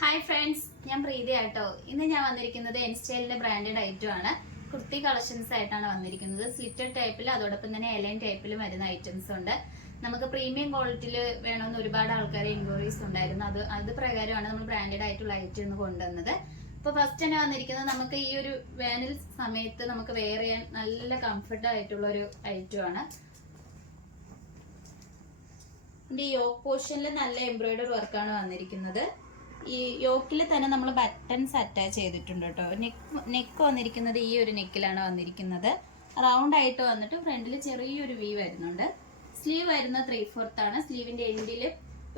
Hi friends, ഞാൻ പ്രീതി ആട്ടോ. ഇന്ന് ഞാൻ വന്നിരിക്കുന്നത് എൻസ്റ്റൈലിന്റെ ബ്രാൻഡഡ് ഐറ്റം ആണ്. കുർത്തി കളക്ഷൻസ് ആയിട്ടാണ് വന്നിരിക്കുന്നത്. സ്ലിറ്റഡ് ടൈപ്പിൽ അതോടൊപ്പം തന്നെ എലൈൻ ടൈപ്പിലും വരുന്ന ഐറ്റംസ് ഉണ്ട്. നമുക്ക് പ്രീമിയം ക്വാളിറ്റിയിൽ വേണമെന്ന് ഒരുപാട് ആൾക്കാരെ എൻക്വയറീസ് ഉണ്ടായിരുന്നു. അത് പ്രകാരമാണ് നമ്മൾ ബ്രാൻഡഡ് ആയിട്ടുള്ള ഐറ്റം ഇന്ന് കൊണ്ടുവന്നത്. ഇപ്പൊ ഫസ്റ്റ് തന്നെ വന്നിരിക്കുന്നത് നമുക്ക് ഈ ഒരു വേനൽ സമയത്ത് നമുക്ക് വെയർ ചെയ്യാൻ നല്ല കംഫർട്ട് ആയിട്ടുള്ള ഒരു ഐറ്റം ആണ്. ഇതിന്റെ യോക്ക് പോർഷനിൽ നല്ല എംബ്രോയിഡറി വർക്കാണ് വന്നിരിക്കുന്നത്. ഈ യോക്കിൽ തന്നെ നമ്മൾ ബട്ടൺസ് അറ്റാച്ച് ചെയ്തിട്ടുണ്ട് കേട്ടോ. നെക്ക് വന്നിരിക്കുന്നത് ഈ ഒരു നെക്കിലാണ് വന്നിരിക്കുന്നത്. റൗണ്ട് ആയിട്ട് വന്നിട്ട് ഫ്രണ്ടിൽ ചെറിയൊരു വി വരുന്നുണ്ട്. സ്ലീവ് വരുന്ന 3/4 ആണ്. സ്ലീവിന്റെ എൻഡിൽ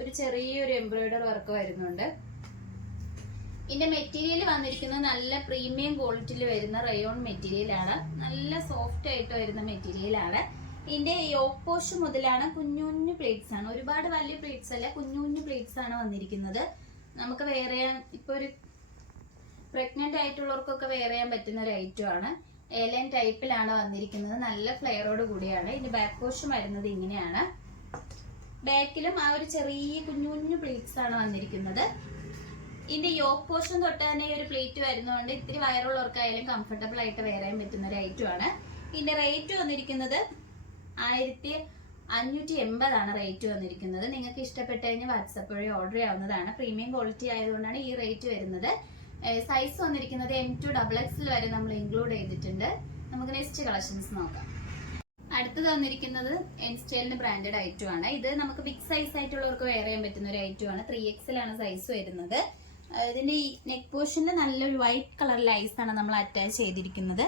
ഒരു ചെറിയൊരു എംബ്രോയിഡറി വർക്ക് വരുന്നുണ്ട്. ഇതിന്റെ മെറ്റീരിയൽ വന്നിരിക്കുന്നത് നല്ല പ്രീമിയം ക്വാളിറ്റിയിൽ വരുന്ന റയോൺ മെറ്റീരിയൽ ആണ്. നല്ല സോഫ്റ്റ് ആയിട്ട് വരുന്ന മെറ്റീരിയൽ ആണ്. ഇതിന്റെ യോക്ക് പോർഷൻ മുതലാണ് കുഞ്ഞു കുഞ്ഞു പ്ലേറ്റ്സ് ആണ്. ഒരുപാട് വലിയ പ്ലേറ്റ്സ് അല്ല, കുഞ്ഞു കുഞ്ഞു പ്ലേറ്റ്സ് ആണ് വന്നിരിക്കുന്നത്. നമുക്ക് വെയർ ചെയ്യാൻ ഇപ്പൊ ഒരു പ്രഗ്നന്റ് ആയിട്ടുള്ളവർക്കൊക്കെ വെയർ ചെയ്യാൻ പറ്റുന്ന ഒരു ഐറ്റം ആണ്. എലൈൻ ടൈപ്പിലാണ് വന്നിരിക്കുന്നത്. നല്ല ഫ്ലെയറോട് കൂടിയാണ്. ഇതിന്റെ ബാക്ക് പോർഷൻ വരുന്നത് ഇങ്ങനെയാണ്. ബാക്കിലും ആ ഒരു ചെറിയ കുഞ്ഞു കുഞ്ഞു പ്ലേറ്റ്സ് ആണ് വന്നിരിക്കുന്നത്. ഇതിന്റെ യോക്ക് പോർഷൻ തൊട്ട് തന്നെ ഈ ഒരു പ്ലേറ്റ് വരുന്നതുകൊണ്ട് ഇത്തിരി വയറുള്ളവർക്കായാലും കംഫർട്ടബിൾ ആയിട്ട് വെയർ ചെയ്യാൻ പറ്റുന്ന ഒരു ഐറ്റം ആണ്. ഇതിന്റെ റേറ്റ് വന്നിരിക്കുന്നത് 1580 ആണ് റേറ്റ് വന്നിരിക്കുന്നത്. നിങ്ങൾക്ക് ഇഷ്ടപ്പെട്ട് കഴിഞ്ഞാൽ വാട്സപ്പ് വഴി ഓർഡർ ചെയ്യാവുന്നതാണ്. പ്രീമിയം ക്വാളിറ്റി ആയതുകൊണ്ടാണ് ഈ റേറ്റ് വരുന്നത്. സൈസ് വന്നിരിക്കുന്നത് M2XXL വരെ നമ്മൾ ഇൻക്ലൂഡ് ചെയ്തിട്ടുണ്ട്. നമുക്ക് നെക്സ്റ്റ് കളക്ഷൻസ് നോക്കാം. അടുത്തത് വന്നിരിക്കുന്നത് എൻസ്റ്റൈലിന്റെ ബ്രാൻഡഡ് ഐറ്റം ആണ്. ഇത് നമുക്ക് ബിഗ് സൈസ് ആയിട്ടുള്ളവർക്ക് വെയർ ചെയ്യാൻ പറ്റുന്ന ഒരു ഐറ്റം ആണ്. 3XL ആണ് സൈസ് വരുന്നത്. ഇതിന്റെ ഈ നെക്ക് പോർഷനിൽ നല്ലൊരു വൈറ്റ് കളർ ലൈസ് ആണ് നമ്മൾ അറ്റാച്ച് ചെയ്തിരിക്കുന്നത്.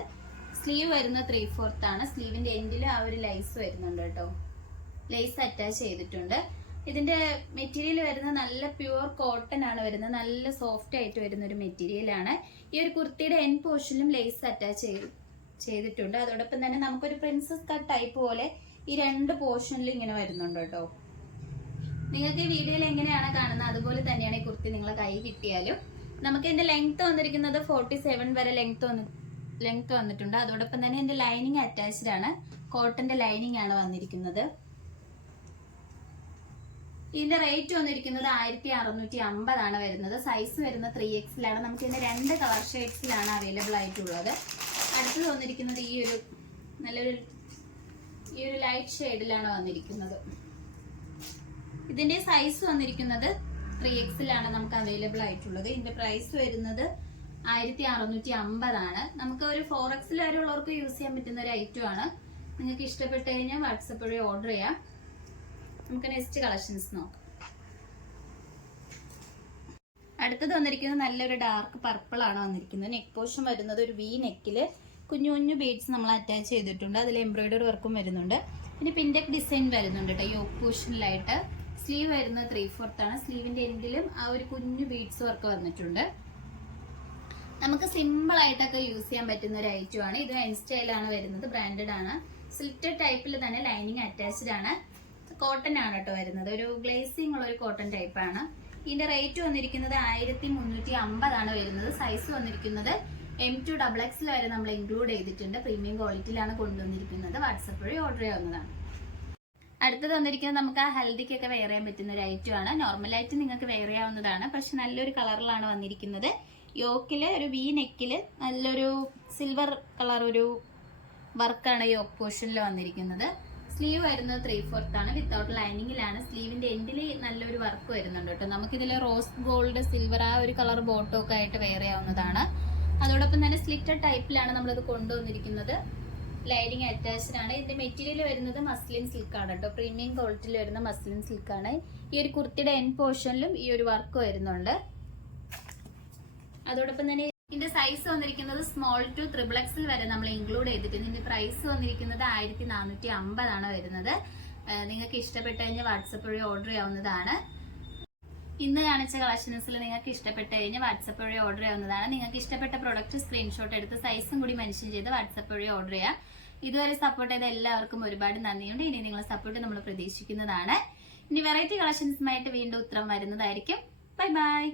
സ്ലീവ് വരുന്നത് 3/4 ആണ്. സ്ലീവിന്റെ എൻഡിൽ ആ ഒരു ലൈസ് വരുന്നുണ്ട് കേട്ടോ. ലേസ് അറ്റാച്ച് ചെയ്തിട്ടുണ്ട്. ഇതിന്റെ മെറ്റീരിയൽ വരുന്നത് നല്ല പ്യുവർ കോട്ടൺ ആണ് വരുന്നത്. നല്ല സോഫ്റ്റ് ആയിട്ട് വരുന്ന ഒരു മെറ്റീരിയൽ ആണ്. ഈ ഒരു കുർത്തിയുടെ എൻ പോർഷനിലും ലേസ് അറ്റാച്ച് ചെയ്തിട്ടുണ്ട്. അതോടൊപ്പം തന്നെ നമുക്കൊരു പ്രിൻസസ് കട്ട് ടൈപ്പ് പോലെ ഈ രണ്ട് പോർഷനിലും ഇങ്ങനെ വരുന്നുണ്ട് കേട്ടോ. നിങ്ങൾക്ക് ഈ വീഡിയോയിൽ എങ്ങനെയാണ് കാണുന്നത് അതുപോലെ തന്നെയാണ് ഈ കുർത്തി നിങ്ങളെ കൈ കിട്ടിയാലും. നമുക്ക് ഇതിന്റെ ലെങ്ത് വന്നിരിക്കുന്നത് 47 വരെ ലെങ്ത് വന്നിട്ടുണ്ട്. അതോടൊപ്പം തന്നെ ഇതിന്റെ ലൈനിങ് അറ്റാച്ച്ഡ് ആണ്. കോട്ടന്റെ ലൈനിങ് ആണ് വന്നിരിക്കുന്നത്. ഇതിന്റെ റേറ്റ് വന്നിരിക്കുന്നത് 1650 ആണ് വരുന്നത്. സൈസ് വരുന്നത് 3XL ആണ്. നമുക്ക് ഇതിന്റെ 2 കളർ ഷെയ്ഡ്സിലാണ് അവൈലബിൾ ആയിട്ടുള്ളത്. അടുത്തത് വന്നിരിക്കുന്നത് ഈ ഒരു ലൈറ്റ് ഷെയ്ഡിലാണ് വന്നിരിക്കുന്നത്. ഇതിന്റെ സൈസ് വന്നിരിക്കുന്നത് 3XL ആണ് നമുക്ക് അവൈലബിൾ ആയിട്ടുള്ളത്. ഇതിന്റെ പ്രൈസ് വരുന്നത് 1650 ആണ്. നമുക്ക് ഒരു 4XL വരെ ഉള്ളവർക്ക് യൂസ് ചെയ്യാൻ പറ്റുന്ന ഒരു ഐറ്റം ആണ്. നിങ്ങൾക്ക് ഇഷ്ടപ്പെട്ട് കഴിഞ്ഞാൽ വാട്സപ്പ് വഴി ഓർഡർ ചെയ്യാം. നമുക്ക് നെക്സ്റ്റ് കളക്ഷൻസ് നോക്കാം. അടുത്തത് വന്നിരിക്കുന്നത് നല്ലൊരു ഡാർക്ക് പർപ്പിൾ ആണ് വന്നിരിക്കുന്നത്. നെക്ക് പോർഷൻ വരുന്നത് ഒരു വി നെക്കില് കുഞ്ഞു കുഞ്ഞു ബീഡ്സ് നമ്മൾ അറ്റാച്ച് ചെയ്തിട്ടുണ്ട്. അതിൽ എംബ്രോയിഡറി വർക്കും വരുന്നുണ്ട്. പിന്നെ പിൻടെക് ഡിസൈൻ വരുന്നുണ്ട് കേട്ടോ യോക്ക് പോർഷനിലായിട്ട്. സ്ലീവ് വരുന്നത് 3/4 ആണ്. സ്ലീവിന്റെ എൻഡിലും ആ ഒരു കുഞ്ഞു ബീഡ്സ് വർക്ക് വന്നിട്ടുണ്ട്. നമുക്ക് സിമ്പിൾ ആയിട്ടൊക്കെ യൂസ് ചെയ്യാൻ പറ്റുന്ന ഒരു ഐറ്റം ആണ്. ഇത് എൻസ്റ്റൈലാണ് വരുന്നത്. ബ്രാൻഡഡ് ആണ്. സ്ലിറ്റഡ് ടൈപ്പിൽ തന്നെ ലൈനിങ് അറ്റാച്ച്ഡ് ആണ്. കോട്ടൺ ആണ് കേട്ടോ വരുന്നത്. ഒരു ഗ്ലേസിംഗ് ഉള്ള ഒരു കോട്ടൺ ടൈപ്പ് ആണ്. ഇതിന്റെ റേറ്റ് വന്നിരിക്കുന്നത് 1350 ആണ് വരുന്നത്. സൈസ് വന്നിരിക്കുന്നത് M2XXL വരെ നമ്മൾ ഇൻക്ലൂഡ് ചെയ്തിട്ടുണ്ട്. പ്രീമിയം ക്വാളിറ്റിയിലാണ് കൊണ്ടുവന്നിരിക്കുന്നത്. വാട്സപ്പ് വഴി ഓർഡർ ചെയ്യാവുന്നതാണ്. അടുത്തത് വന്നിരിക്കുന്നത് നമുക്ക് ആ ഹൽദിക്കൊക്കെ വെയർ ചെയ്യാൻ പറ്റുന്ന ഒരു ഐറ്റം ആണ്. നോർമലായിട്ട് നിങ്ങൾക്ക് വെയർ ചെയ്യാവുന്നതാണ്. പക്ഷെ നല്ലൊരു കളറിലാണ് വന്നിരിക്കുന്നത്. യോക്കില് ഒരു വി നെക്കില് നല്ലൊരു സിൽവർ കളർ ഒരു വർക്കാണ് യോക്ക് പോർഷനിൽ വന്നിരിക്കുന്നത്. സ്ലീവ് വരുന്നത് 3/4 ആണ്. വിത്തൗട്ട് ലൈനിങ്ങിലാണ്. സ്ലീവിന്റെ എൻഡിൽ നല്ലൊരു വർക്ക് വരുന്നുണ്ട് കേട്ടോ. നമുക്കിതിൽ റോസ് ഗോൾഡ് സിൽവർ ആ ഒരു കളർ ബോട്ടോ ഒക്കെ ആയിട്ട് വെയർ ചെയ്യാവുന്നതാണ്. അതോടൊപ്പം തന്നെ സ്ലിറ്റഡ് ടൈപ്പിലാണ് നമ്മളിത് കൊണ്ടുവന്നിരിക്കുന്നത്. ലൈനിങ് അറ്റാച്ച്ഡ് ആണ്. ഇതിന്റെ മെറ്റീരിയൽ വരുന്നത് മസ്ലിൻ സിൽക്ക് ആണ് കേട്ടോ. പ്രീമിയം ക്വാളിറ്റിയിൽ വരുന്ന മസ്ലിൻ സിൽക്ക് ആണ്. ഈ ഒരു കുർത്തിയുടെ എൻ പോർഷനിലും ഈ ഒരു വർക്ക് വരുന്നുണ്ട്. അതോടൊപ്പം തന്നെ ഇതിന്റെ സൈസ് വന്നിരിക്കുന്നത് സ്മോൾ ടു XXL വരെ നമ്മൾ ഇൻക്ലൂഡ് ചെയ്തിട്ടുണ്ട്. ഇതിന്റെ പ്രൈസ് വന്നിരിക്കുന്നത് 1450 ആണ് വരുന്നത്. നിങ്ങൾക്ക് ഇഷ്ടപ്പെട്ട് കഴിഞ്ഞാൽ വാട്സപ്പ് വഴി ഓർഡർ ചെയ്യാവുന്നതാണ്. ഇന്ന് കാണിച്ച കളക്ഷൻസിൽ നിങ്ങൾക്ക് ഇഷ്ടപ്പെട്ട് കഴിഞ്ഞാൽ വാട്സപ്പ് വഴി ഓർഡർ ചെയ്യാവുന്നതാണ്. നിങ്ങൾക്ക് ഇഷ്ടപ്പെട്ട പ്രൊഡക്റ്റ് സ്ക്രീൻഷോട്ട് എടുത്ത് സൈസും കൂടി മെൻഷൻ ചെയ്ത് വാട്സപ്പ് വഴി ഓർഡർ ചെയ്യാം. ഇതുവരെ സപ്പോർട്ട് ചെയ്ത എല്ലാവർക്കും ഒരുപാട് നന്ദിയുണ്ട്. ഇനി നിങ്ങളെ സപ്പോർട്ട് നമ്മൾ പ്രതീക്ഷിക്കുന്നതാണ്. ഇനി വെറൈറ്റി കളക്ഷൻസുമായിട്ട് വീണ്ടും ഉത്തരം വരുന്നതായിരിക്കും. Bye bye.